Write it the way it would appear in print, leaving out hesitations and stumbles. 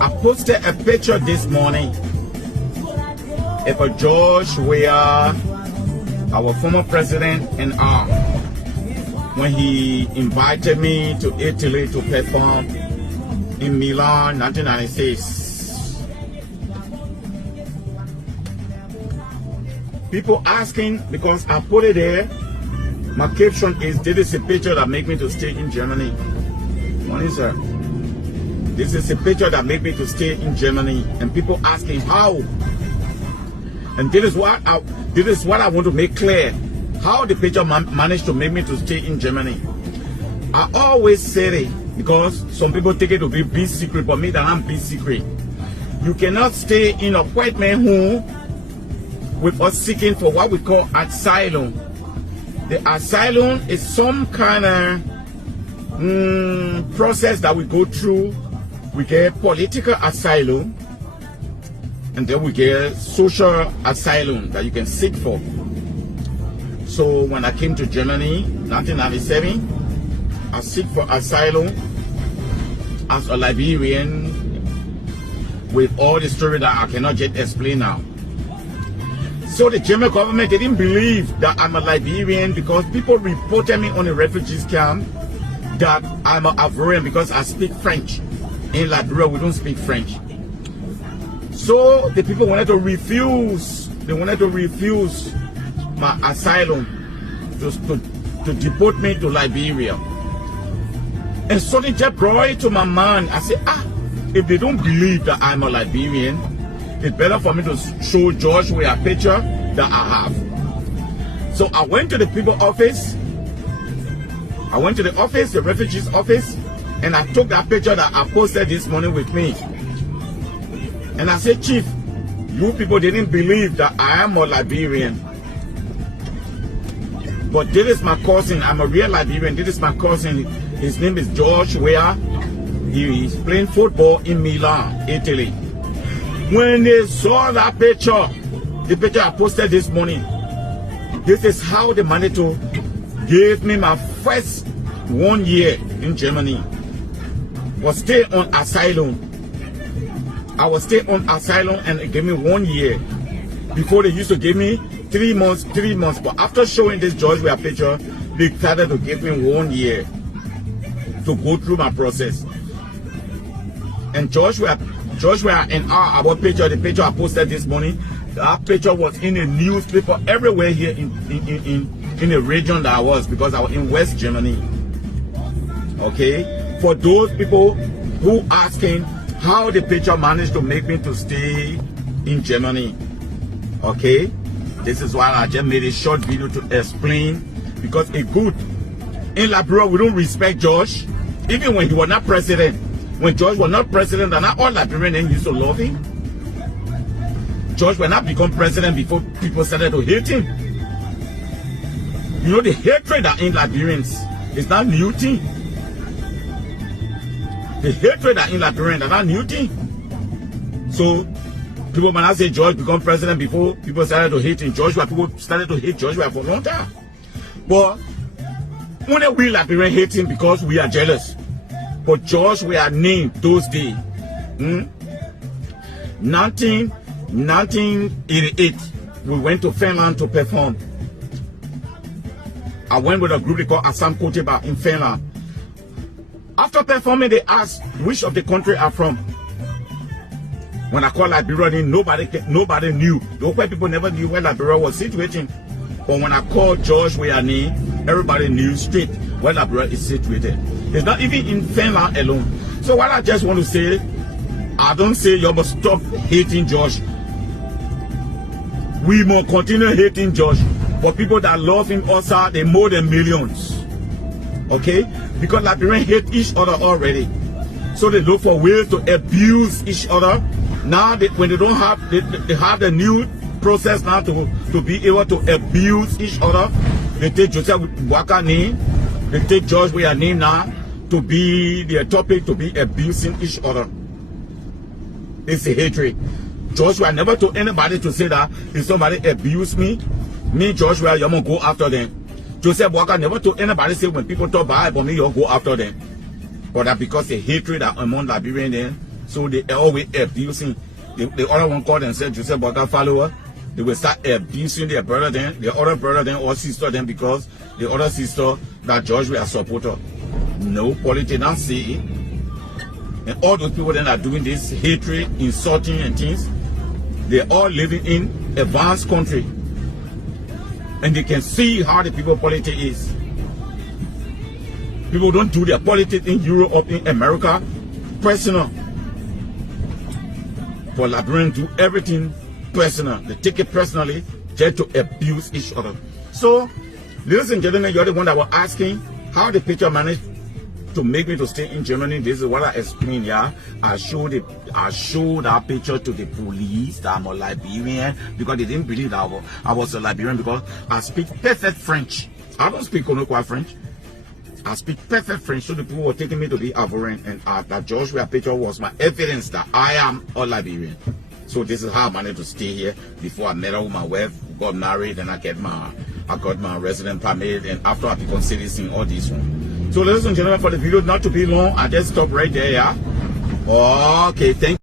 I posted a picture this morning of George Weah, our former president, and when he invited me to Italy to perform in Milan, 1996. People asking, because I put it there, my caption is, this is a picture that made me to stay in Germany. Morning, sir. This is a picture that made me to stay in Germany. And people asking how. And this is what I want to make clear. How the picture managed to make me to stay in Germany. I always say it because some people take it to be big secret, but me that I'm big secret. You cannot stay in a white man home with us seeking for what we call asylum. The asylum is some kind of process that we go through. We get political asylum, and then we get social asylum that you can seek for. So when I came to Germany, 1997, I seek for asylum as a Liberian with all the story that I cannot yet explain now. So the German government, they didn't believe that I'm a Liberian because people reported me on the refugees camp that I'm an Ivorian because I speak French. In Liberia, we don't speak French. So the people wanted to refuse. They wanted to refuse my asylum to deport me to Liberia. And something just brought it to my mind. I said, if they don't believe that I'm a Liberian, it's better for me to show George Weah a picture that I have. So I went to the people's office. I went to the office, the refugees office, and I took that picture that I posted this morning with me. And I said, Chief, you people didn't believe that I am a Liberian. But this is my cousin. I'm a real Liberian. This is my cousin. His name is George Weah. He is playing football in Milan, Italy. When they saw that picture, the picture I posted this morning, this is how they managed to give me my first 1 year in Germany. Was stay on asylum. I was stay on asylum and it gave me 1 year. Before they used to give me 3 months. But after showing this George Weah picture, they started to give me 1 year to go through my process. And George Weah and our picture, the picture I posted this morning, that picture was in the newspaper everywhere here in the region that I was, because I was in West Germany. Okay? For those people who asking how the picture managed to make me to stay in Germany. Okay? This is why I just made a short video to explain, because it's good. In Liberia, we don't respect George. Even when he was not president. When George was not president, and not all Liberians used to love him. George will not become president before people started to hate him. You know, the hatred that in Liberians is not new thing. The hatred that in Liberians is not new thing. So people might not say George become president before people started to hate him. People started to hate George for a long time. But when we Liberians hate him because we are jealous. But George Weah named those days. 1988, we went to Finland to perform. I went with a group they call Assam Koteba in Finland. After performing, they asked which of the country I'm from. When I called Liberia, nobody knew. The white people never knew where Liberia was situated. But when I called George Weah name, everybody knew straight where Liberia is situated. It's not even in Finland alone. So what I just want to say, I don't say you must stop hating George. We must continue hating George. But people that love him also, they more than millions. Okay? Because Liberians hate each other already. So they look for ways to abuse each other. Now, when they don't have, they have the new process now to be able to abuse each other. They take Joseph Waka name. They take George Weah name now to be their topic, to be abusing each other. It's a hatred. George Weah never told anybody to say that if somebody abuse me, George Weah, you're going to go after them. Joseph Waka never told anybody say when people talk bad about me, you'll go after them. But that because the hatred that among Liberians then, So they always abusing. The other one called and said Joseph Baka follower. They will start abusing their brother then, the other brother then or sister then, because the other sister that George Weah supporter. No politician see it. And all those people then are doing this hatred, insulting and things. They're all living in a vast country. And they can see how the people politics is. People don't do their politics in Europe or in America personal. For Liberians do everything personal. They take it personally just to abuse each other. So, ladies and gentlemen, you're the one that were asking how the picture managed to make me to stay in Germany. This is what I explained. Yeah, I showed that picture to the police that I'm a Liberian, because they didn't believe that I was a Liberian, because I speak perfect French. I don't speak Konokwa French. I speak perfect French. So the people were taking me to be Ivorian, and that George Weah picture was my evidence that I am a Liberian. So this is how I managed to stay here before I met up with my wife, got married, and I got my resident permit, and after I become citizen, all this one. So ladies and gentlemen, for the video not to be long, I just stop right there, yeah? Okay, thank you.